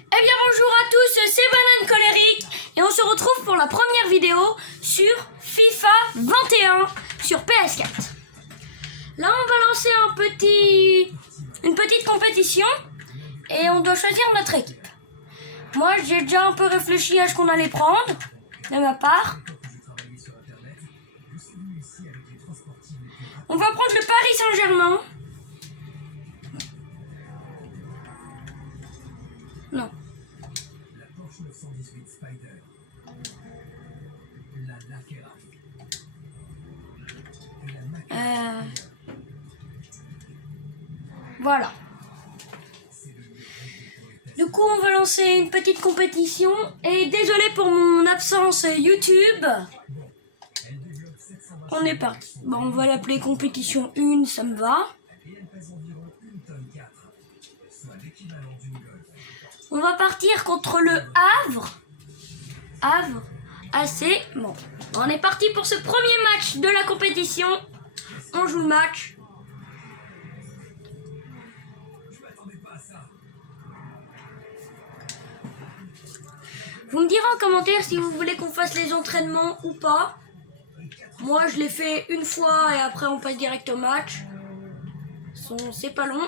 Eh bien bonjour à tous, c'est Banane Colérique et on se retrouve pour la première vidéo sur FIFA 21 sur PS4. Là on va lancer une petite compétition et on doit choisir notre équipe. Moi j'ai déjà un peu réfléchi à ce qu'on allait prendre de ma part. On va prendre le Paris Saint-Germain. Non. Voilà. Du coup, on va lancer une petite compétition. Et désolé pour mon absence YouTube. On est parti. Bon, on va l'appeler compétition 1, ça me va. On va partir contre le Havre. Havre AC. Bon, on est parti pour ce premier match de la compétition. On joue le match. Vous me direz en commentaire si vous voulez qu'on fasse les entraînements ou pas. Moi, je l'ai fait une fois et après on passe direct au match. C'est pas long.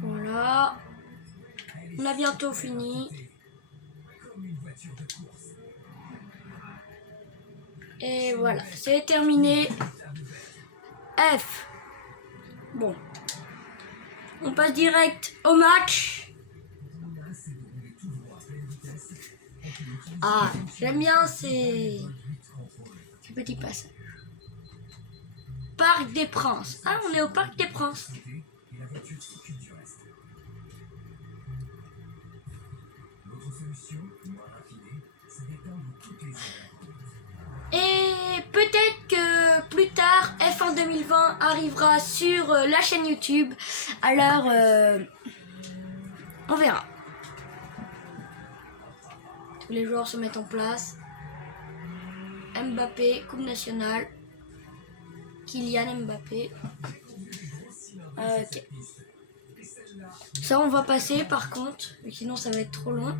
Voilà. On a bientôt fini. Et voilà, c'est terminé. F. Bon. On passe direct au match. Ah, j'aime bien ces petits passages. Parc des Princes. Ah, on est au Parc des Princes. Et peut-être que plus tard, F1 2020 arrivera sur la chaîne YouTube. Alors, on verra. Tous les joueurs se mettent en place. Mbappé, Coupe nationale. Kylian Mbappé. Ok. Ça, on va passer par contre. Mais sinon, ça va être trop long.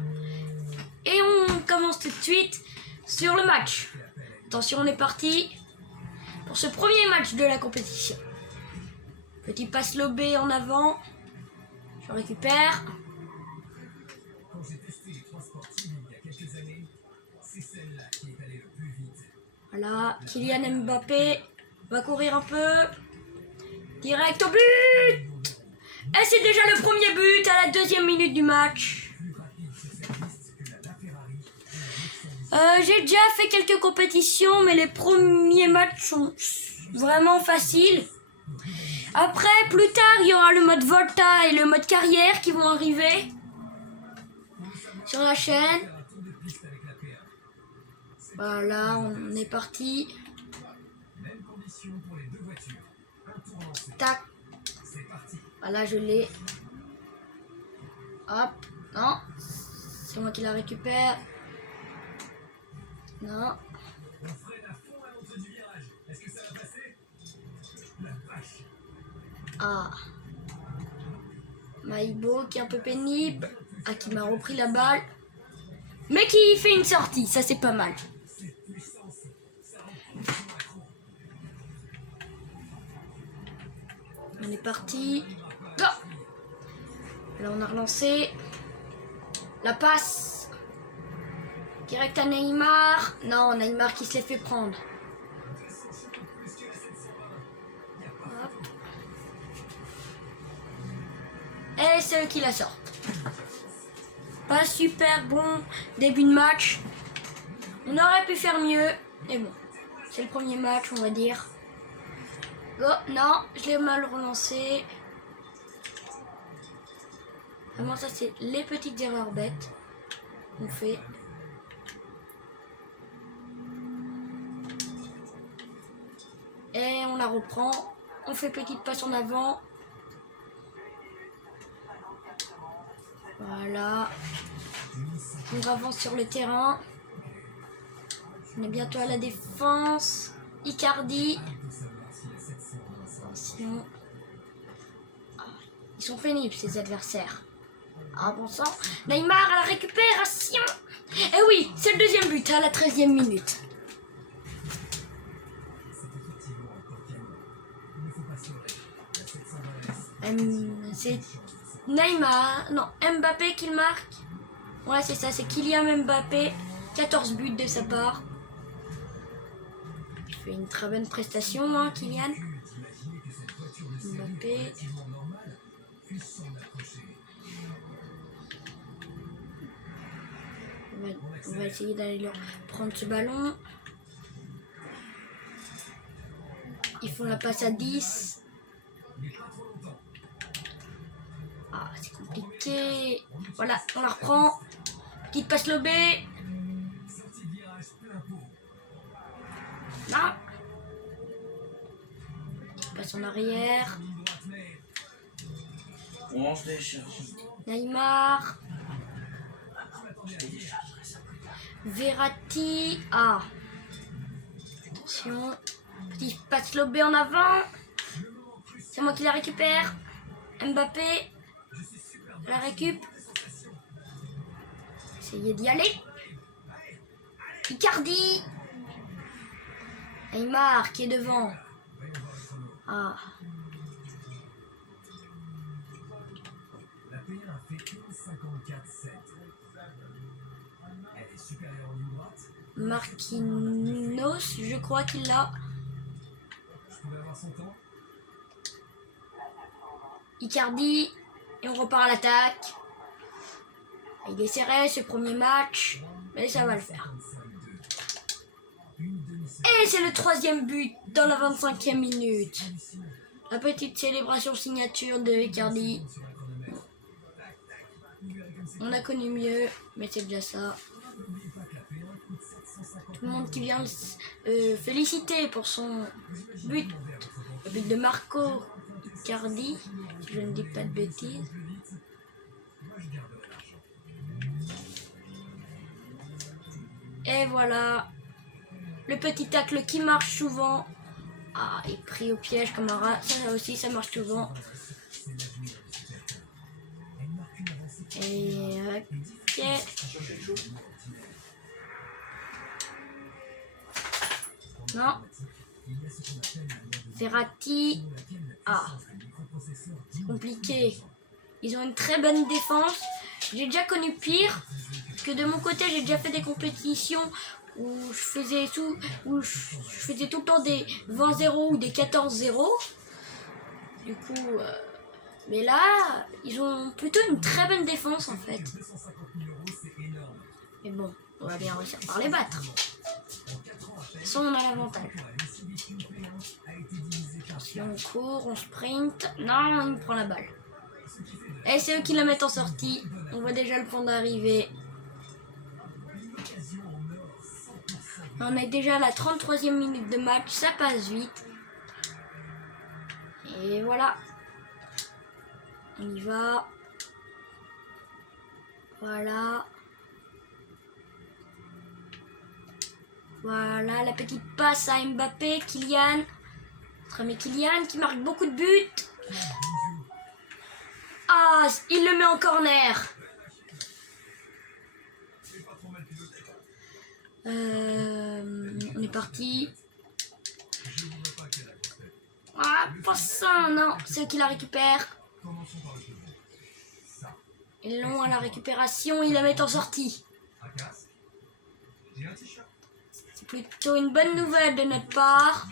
Et on commence tout de suite sur le match. Attention, on est parti pour ce premier match de la compétition. Petit passe lobé en avant. Je récupère. Voilà, Kylian Mbappé va courir un peu. Direct au but. Et c'est déjà le premier but à la 2e minute du match. J'ai déjà fait quelques compétitions, mais les premiers matchs sont vraiment faciles. Après, plus tard, il y aura le mode Volta et le mode carrière qui vont arriver sur la chaîne. Voilà, on est parti. Tac. Voilà, je l'ai. Hop. Non. C'est moi qui la récupère. Non. Ah. Maïbo qui est un peu pénible. Ah, qui m'a repris la balle. Mais qui fait une sortie. Ça, c'est pas mal. On est parti. Go. Là, on a relancé. La passe. Direct à Neymar. Non, Neymar qui se l'est fait prendre. Hop. Et c'est eux qui la sortent. Pas super bon début de match. On aurait pu faire mieux. Mais bon, c'est le premier match, on va dire. Oh, non, je l'ai mal relancé. Vraiment, ça, c'est les petites erreurs bêtes qu'on fait. Et on la reprend. On fait petite passe en avant. Voilà. On avance sur le terrain. On est bientôt à la défense. Icardi. Attention. Ils sont pénibles ces adversaires. Ah bon sang. Neymar à la récupération. Et oui, c'est le deuxième but à la 13e minute. C'est Neymar, non, Mbappé qui le marque. Ouais, c'est ça, c'est Kylian Mbappé. 14 buts de sa part. Il fait une très bonne prestation, hein, Kylian. Mbappé. On va essayer d'aller leur prendre ce ballon. Ils font la passe à 10. Ah, c'est compliqué. Voilà, on la reprend. Petite passe lobée. Là. Petite passe en arrière. Neymar. Verratti. Ah. Attention. Petite passe lobée en avant. C'est moi qui la récupère. Mbappé. La récup. Essayez d'y aller. Icardi. Neymar qui est devant. Ah. Marquinhos, je crois qu'il l'a. Icardi. Et on repart à l'attaque. Il est serré ce premier match. Mais ça va le faire. Et c'est le 3e but dans la 25e minute. La petite célébration signature de Icardi. On a connu mieux, mais c'est déjà ça. Tout le monde qui vient le féliciter pour son but. Le but de Marco Icardi, si je ne dis pas de bêtises. Et voilà. Le petit tacle qui marche souvent. Ah, il est pris au piège comme un rat. Ça aussi, ça marche souvent. Et ok. Non. Verratti. Ah. C'est compliqué. Ils ont une très bonne défense. J'ai déjà connu pire. Parce que de mon côté, j'ai déjà fait des compétitions où je faisais tout le temps des 20-0 ou des 14-0. Du coup, mais là, ils ont plutôt une très bonne défense en fait. Mais bon, on va bien réussir par les battre. De toute façon, on a l'avantage. Si on court, on sprint. Non, il me prend la balle. Et c'est eux qui la mettent en sortie. On voit déjà le point d'arrivée. On est déjà à la 33e minute de match. Ça passe vite. Et voilà. On y va. Voilà. Voilà la petite passe à Mbappé, Kylian. Notre ami Kylian qui marque beaucoup de buts. Ah, il le met en corner. On est parti. Ah, pas ça, non. C'est eux qui la récupèrent. Ils l'ont à la récupération, ils la mettent en sortie. C'est plutôt une bonne nouvelle de notre part.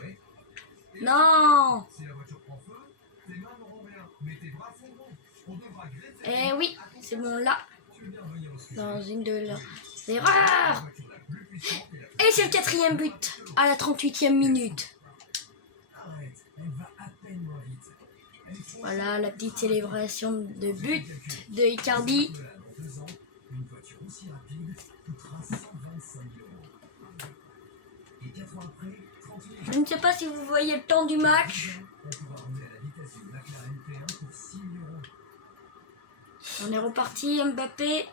Non. Eh oui, c'est bon là. Dans une de leurs erreurs. Et c'est le 4e but à la 38e minute. Voilà la petite célébration de but de Icardi. Je ne sais pas si vous voyez le temps du match. On est reparti, Mbappé.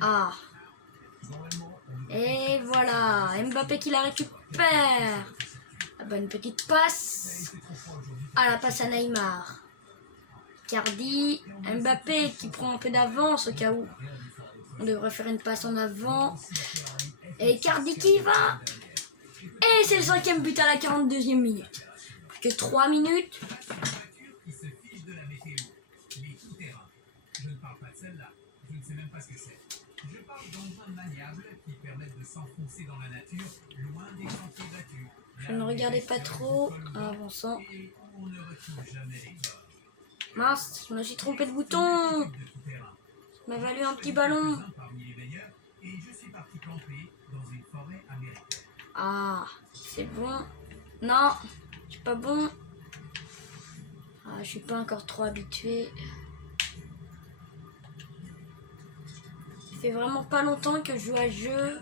Ah. Et voilà. Mbappé qui la récupère. La bonne petite passe. La passe à Neymar. Icardi. Mbappé qui prend un peu d'avance au cas où. On devrait faire une passe en avant. Et Icardi qui y va. Et c'est le 5e but à la 42e minute. Plus que 3 minutes. Je ne regardais pas trop en avançant. Mince, je me suis trompé de bouton. Ça m'a valu un petit ballon. Ah, c'est bon. Non, c'est pas bon. Je suis pas encore trop habitué. Ça fait vraiment pas longtemps que je joue à ce jeu.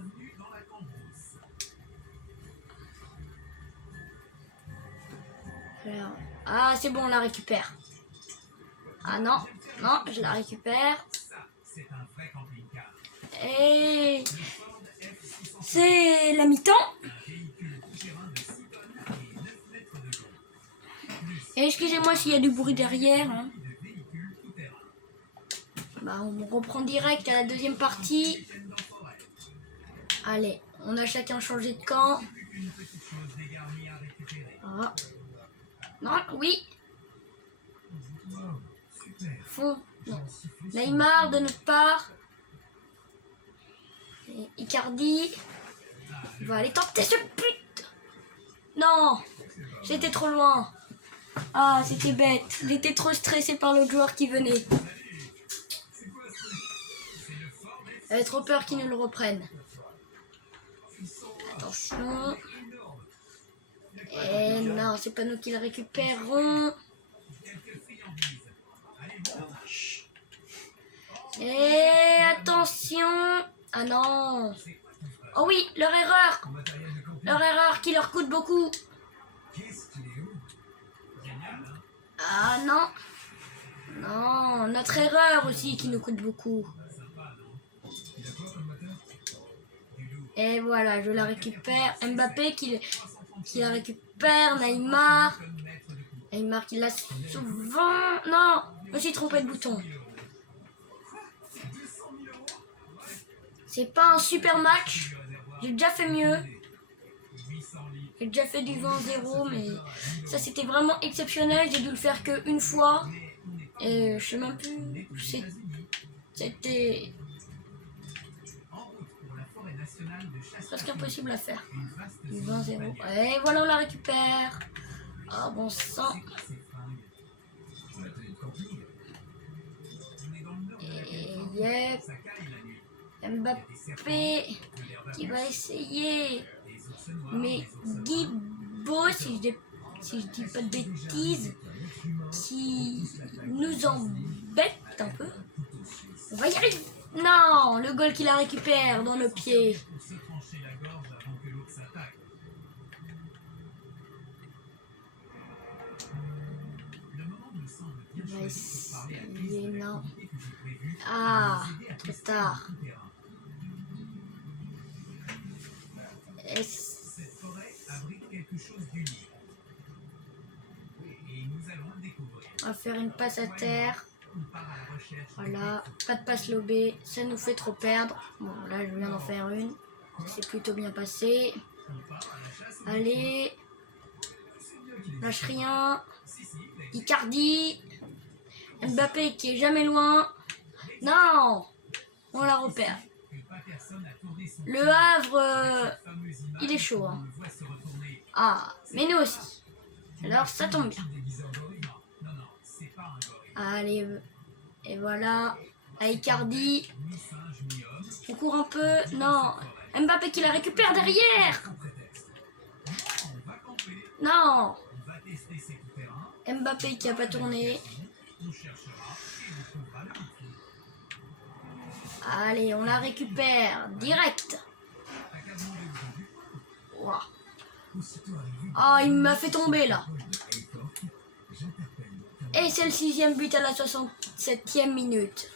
Alors, c'est bon, on la récupère. Non, non, je la récupère. Et c'est la mi-temps. Et excusez-moi s'il y a du bruit derrière. Hein. On reprend direct à la 2e partie. Allez, on a chacun changé de camp. Non, oui. Fond. Non. Neymar de notre part. Et Icardi. Il va aller tenter ce but. Non, j'étais trop loin. C'était bête. Il était trop stressé par l'autre joueur qui venait. Il avait trop peur qu'il ne le reprenne. Attention. Et non, c'est pas nous qui le récupérons. Et attention. Ah non. Oh oui, leur erreur. Leur erreur qui leur coûte beaucoup. Ah non. Non, notre erreur aussi qui nous coûte beaucoup. Et voilà, je la récupère. Mbappé qui la récupère. Neymar. Neymar qui l'a souvent. Non, je me suis trompé de bouton. C'est pas un super match. J'ai déjà fait mieux. J'ai déjà fait du 20-0, mais ça c'était vraiment exceptionnel. J'ai dû le faire qu'une fois. Et je sais même plus. C'était presque impossible à faire. Du 20-0. Et voilà, on la récupère. Bon sang. Et yep. Mbappé qui va essayer. Mais Guibo, si je dis pas de bêtises, qui nous embête un peu. On va y arriver. Non, le goal qu'il la récupère dans le pied. Il va essayer, non. Trop tard. Cette forêt abrite quelque chose d'unique. Et nous allons le découvrir. On va faire une passe à terre. Voilà, pas de passe lobée, ça nous fait trop perdre. Bon, là je viens d'en faire une. C'est plutôt bien passé. Allez. Lâche rien. Icardi. Mbappé qui est jamais loin. Non, on la repère. Le Havre, il est chaud. Hein. Mais nous aussi. Alors ça tombe bien. Allez, et voilà. Icardi. On court un peu. Non. Mbappé qui la récupère derrière. Non. Mbappé qui a pas tourné. Allez, on la récupère direct. Wow. Il m'a fait tomber là. Et c'est le 6e but à la 67e minute.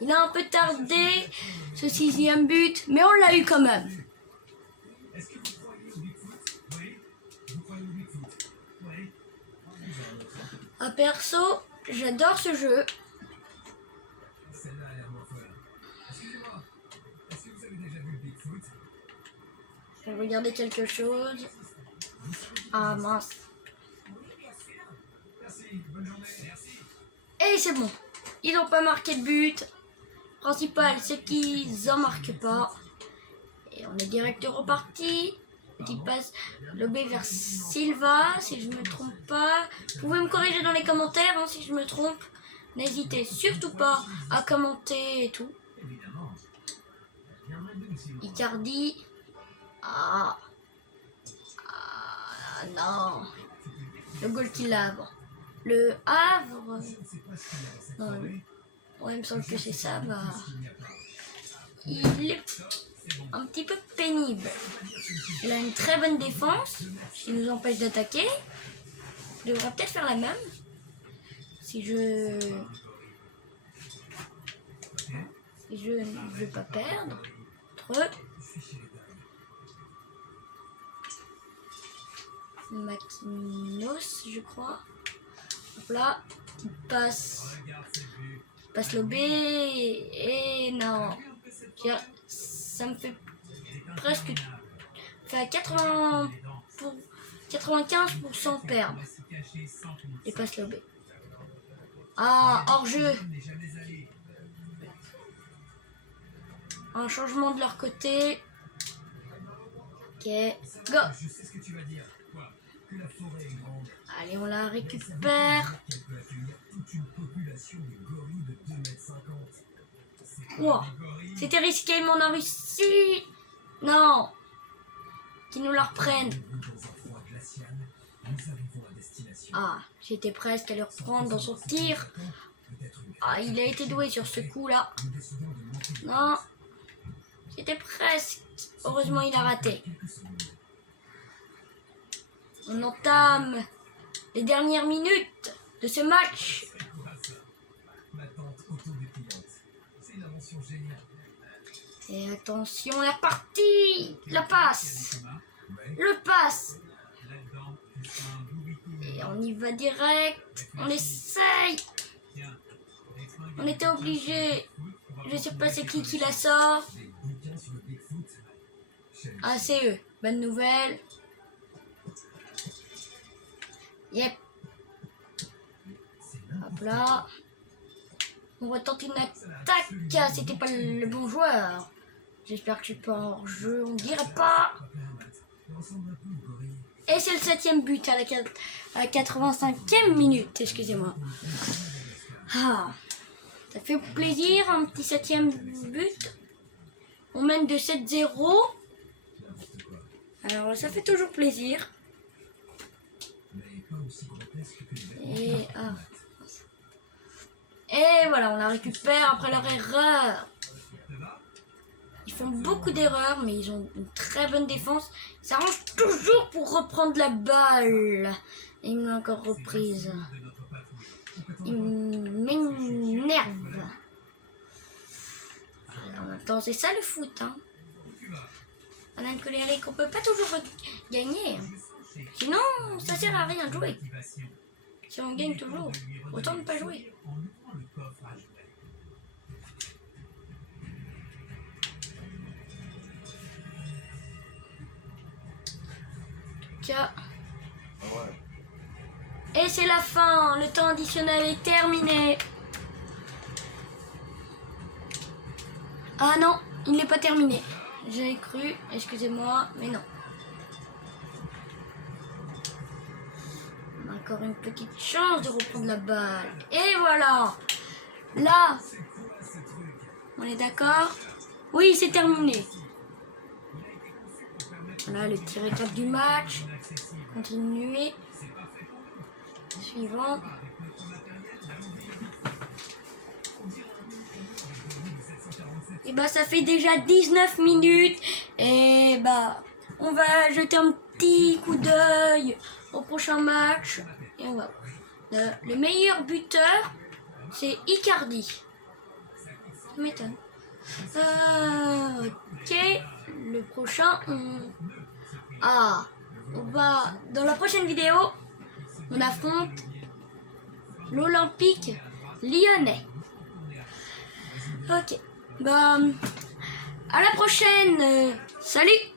Il a un peu tardé ce 6e but, mais on l'a eu quand même. perso, j'adore ce jeu. Celle-là a l'air moins folle. Excusez-moi, est-ce que vous avez déjà vu Bigfoot? Je vais regarder quelque chose. Ah mince. Merci, bonne journée. Merci. Et c'est bon. Ils n'ont pas marqué de but. Principal, c'est qu'ils en marquent pas. Et on est direct reparti. Petite passe lobée vers Silva, si je ne me trompe pas. Vous pouvez me corriger dans les commentaires hein, si je me trompe. N'hésitez surtout pas à commenter et tout. Évidemment. Viendrait d'où, sinon? Icardi. Ah non. Le goal qu'il a avant. Le Havre. Je ne sais pas ce qu'il y a dans cette Non, forêt. ouais, il me semble que c'est ça. Bah, Il n'y a pas. il est un petit peu pénible. Il a une très bonne défense qui nous empêche d'attaquer. Il devrait peut-être faire la même. Si je ne veux pas perdre. Makinos, je crois. Hop là, qui passe lobé et non. Ça me fait presque à 95% perdre. Et passe lobé. Ah, hors jeu. Un changement de leur côté. Ok, go. Je sais ce que tu vas dire. Quoi? Que la forêt est grande. Allez, on la récupère. Qu'elle peut accueillir toute une population de gorilles de 2,50 m. C'est Wow. pas des gorilles. C'était risqué, mais on a réussi. Non. Qu'ils nous la reprennent. Dans un froid glacial, nous arrivons à destination. Ah, j'étais presque à le reprendre dans son tir. Peut-être une Ah, il a été doué sur ce coup-là. nous décidons de monter Non. C'était presque. Heureusement, il a raté. quelques secondes. On entame les dernières minutes de ce match. C'est quoi ça? Ma tante autodépillante. C'est une invention géniale. Et attention, la partie. La passe. Thomas, ouais, Le passe. là-dedans, tu seras un burrito. Et on y va direct. On essaye. Tiens, des fringues On était obligé. on va Je sais pas c'est prendre qui la sort. des bouquins sur le Bigfoot. J'aime Ah, c'est eux. Bonne nouvelle. Yep. Hop là. On va tenter une attaque. Ah, c'était pas le bon joueur. J'espère que je suis pas hors jeu. On dirait pas. Il ressemble un peu au gorille. Et c'est le 7e but à la 85e minute. Excusez-moi. Ah. Ça fait plaisir. Un petit 7e but. On mène de 7-0. N'importe quoi. Alors ça fait toujours plaisir. Mais pas aussi grotesque que les Et, ah. Et voilà, on la récupère après leur erreur. Ils font beaucoup d'erreurs, mais ils ont une très bonne défense. Ils s'arrangent toujours pour reprendre la balle. Et ils m'ont encore reprise. Ils m'énervent. En même temps, c'est ça le foot. Hein. On a une colérique, on peut pas toujours gagner. Sinon, ça sert à rien de jouer. Si on gagne toujours, autant ne pas jouer. En ouvrant le coffre à jouer. Tiens. Et c'est la fin. Le temps additionnel est terminé. Ah non, il n'est pas terminé. J'ai cru, excusez-moi, mais non. On a encore une petite chance de reprendre la balle. Et voilà. Là, on est d'accord? Oui, c'est terminé. Voilà le tir étape du match. Continuer. Suivant. Et bah ça fait déjà 19 minutes. Et bah on va jeter un petit coup d'œil au prochain match. Et on va. Le meilleur buteur, c'est Icardi. Ça m'étonne. Ok. Le prochain, on va dans la prochaine vidéo, on affronte l'Olympique lyonnais. Ok, bah, à la prochaine, salut!